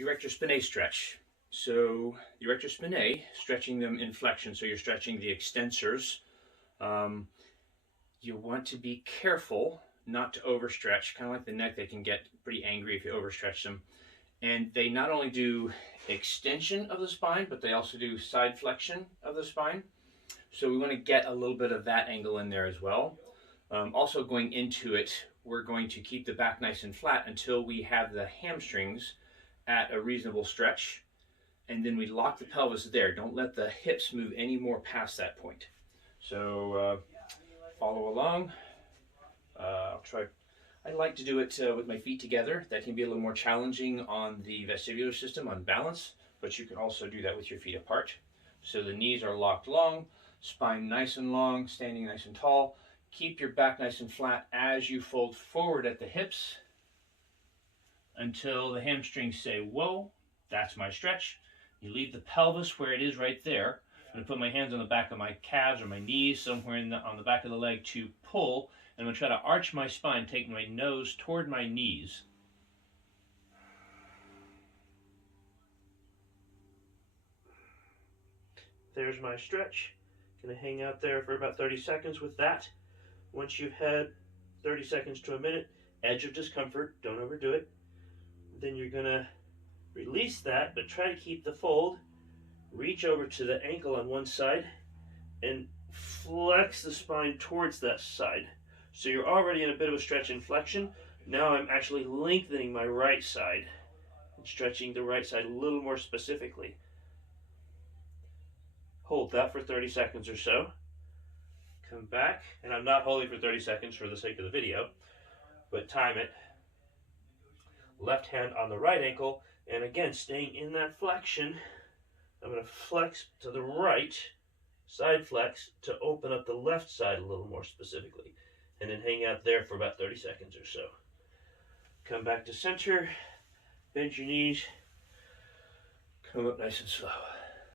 Erector Spinae stretch. So the Erector Spinae, stretching them in flexion, so you're stretching the extensors. You want to be careful not to overstretch. Kind of like the neck, they can get pretty angry if you overstretch them. And they not only do extension of the spine, but they also do side flexion of the spine. So we want to get a little bit of that angle in there as well. Also going into it, we're going to keep the back nice and flat until we have the hamstrings at a reasonable stretch. And then we lock the pelvis there. Don't let the hips move any more past that point. So follow along. I'll try. I like to do it with my feet together. That can be a little more challenging on the vestibular system, on balance, but you can also do that with your feet apart. So the knees are locked long, spine nice and long, standing nice and tall. Keep your back nice and flat as you fold forward at the hips until the hamstrings say, whoa, that's my stretch. You leave the pelvis where it is right there. I'm going to put my hands on the back of my calves or my knees, somewhere on the back of the leg to pull. And I'm going to try to arch my spine, taking my nose toward my knees. There's my stretch. Going to hang out there for about 30 seconds with that. Once you've had 30 seconds to a minute, edge of discomfort, don't overdo it. Then you're going to release that, but try to keep the fold. Reach over to the ankle on one side and flex the spine towards that side. So you're already in a bit of a stretch and flexion. Now I'm actually lengthening my right side and stretching the right side a little more specifically. Hold that for 30 seconds or so. Come back, and I'm not holding for 30 seconds for the sake of the video, but time it. Left hand on the right ankle, and again, staying in that flexion, I'm going to flex to the right, side flex, to open up the left side a little more specifically, and then hang out there for about 30 seconds or so. Come back to center, bend your knees, come up nice and slow.